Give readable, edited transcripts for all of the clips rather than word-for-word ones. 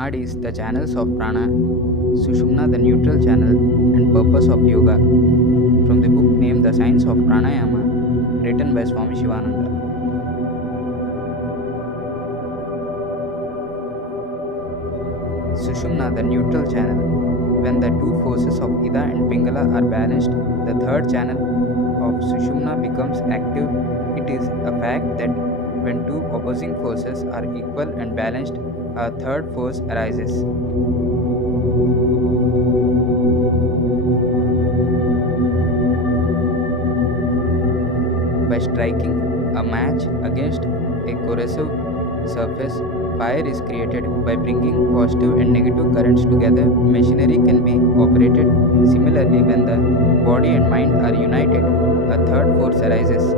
Nadis, the channels of prana, Sushumna, the neutral channel, and purpose of yoga, from the book named The Science of Pranayama, written by Swami Shivananda. Sushumna, the neutral channel. When the two forces of Ida and Pingala are balanced, the third channel of Sushumna becomes active. It is a fact that when two opposing forces are equal and balanced, a third force arises. By striking a match against a corrosive surface, fire is created. By bringing positive and negative currents together, machinery can be operated. Similarly, when the body and mind are united, a third force arises.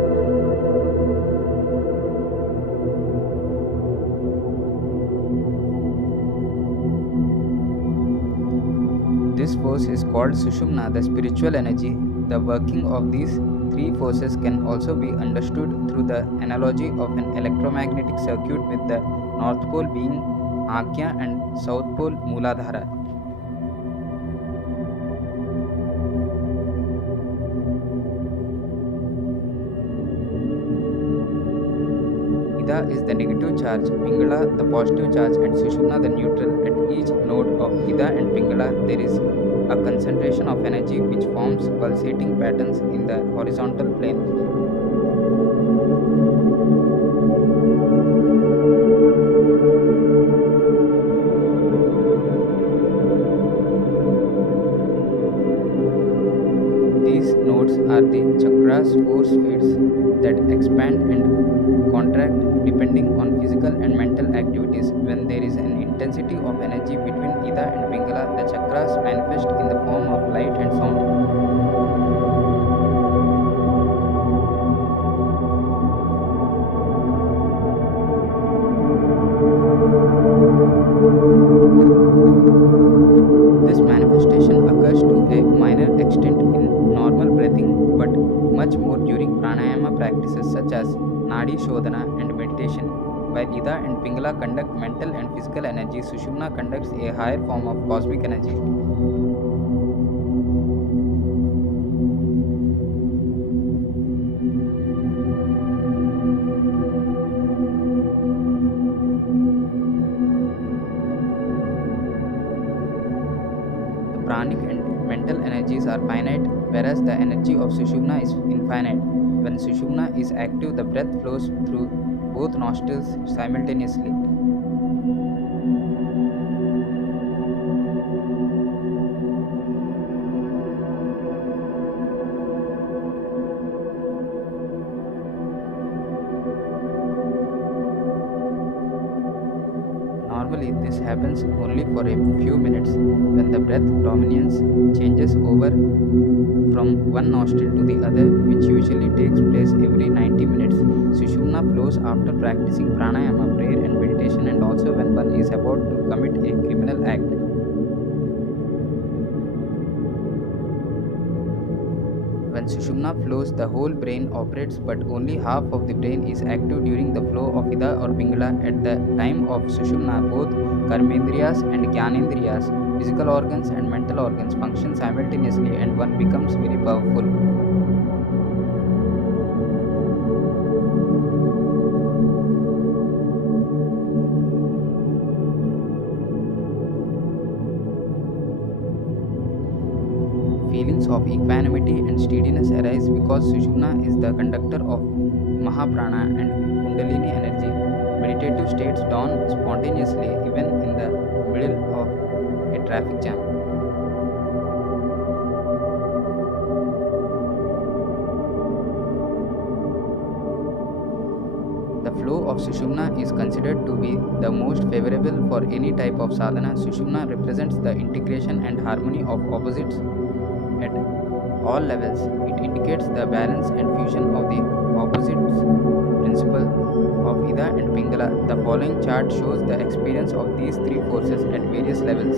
This force is called Sushumna, the spiritual energy. The working of these three forces can also be understood through the analogy of an electromagnetic circuit, with the North Pole being Agya and South Pole Mooladhara. Ida is the negative charge, Pingala the positive charge, and Sushumna the neutral. At each node of Ida and Pingala, there is a concentration of energy which forms pulsating patterns in the horizontal plane. These nodes are the chakras, force fields that expand and contract depending on physical and mental activities. When there is an intensity of energy between Ida and Pingala, the chakras manifest in the form of light and sound. This manifestation occurs to a minor extent in normal breathing, but much more during pranayama practices such as Nadi Shodhana and meditation. While Ida and Pingala conduct mental and physical energy, Sushumna conducts a higher form of cosmic energy. The pranic and mental energies are finite, whereas the energy of Sushumna is infinite. When Sushumna is active, the breath flows through both nostrils simultaneously. Normally, this happens only for a few minutes. When the breath dominance changes over from one nostril to the other, which usually takes place every 90 minutes, Sushumna flows after practicing pranayama, prayer, and meditation, and also when one is about to commit a criminal act. When Sushumna flows, the whole brain operates, but only half of the brain is active during the flow of Ida or Pingala. At the time of Sushumna, both Karmendriyas and Gyanendriyas, physical organs and mental organs, function simultaneously, and one becomes very powerful. Feelings of equanimity and steadiness arise because Sushumna is the conductor of Mahaprana and Kundalini energy. Meditative states dawn spontaneously even in the middle of a traffic jam. The flow of Sushumna is considered to be the most favorable for any type of sadhana. Sushumna represents the integration and harmony of opposites at all levels. It indicates the balance and fusion of the opposites principle of Ida and Pingala. The following chart shows the experience of these three forces at various levels.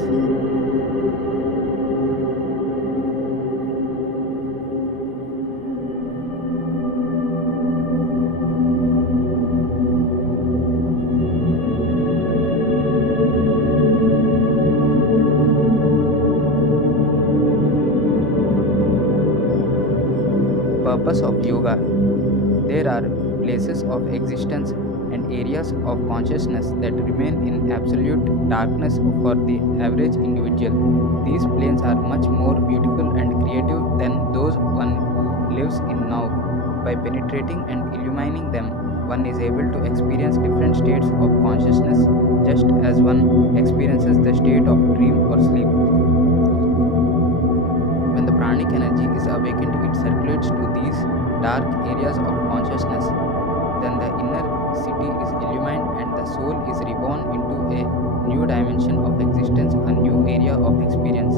purpose of yoga. There are places of existence and areas of consciousness that remain in absolute darkness for the average individual. These planes are much more beautiful and creative than those one lives in now. By penetrating and illumining them, one is able to experience different states of consciousness just as one experiences the state of dream or sleep. When the pranic energy is awakened, it circulates to these dark areas of consciousness. Then the inner city is illumined and the soul is reborn into a new dimension of existence, a new area of experience.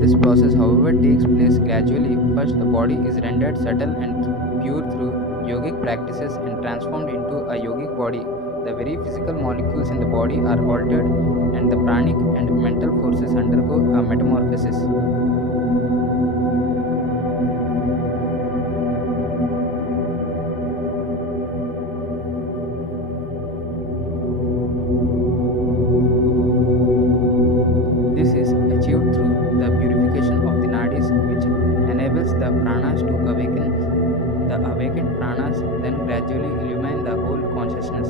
This process, however, takes place gradually. First, the body is rendered subtle and pure through yogic practices and transformed into a yogic body. The very physical molecules in the body are altered, and the pranic and mental forces undergo a metamorphosis. This is achieved through the purification of the nadis, which enables the pranas to awaken. The awakened pranas then gradually illumine the whole consciousness.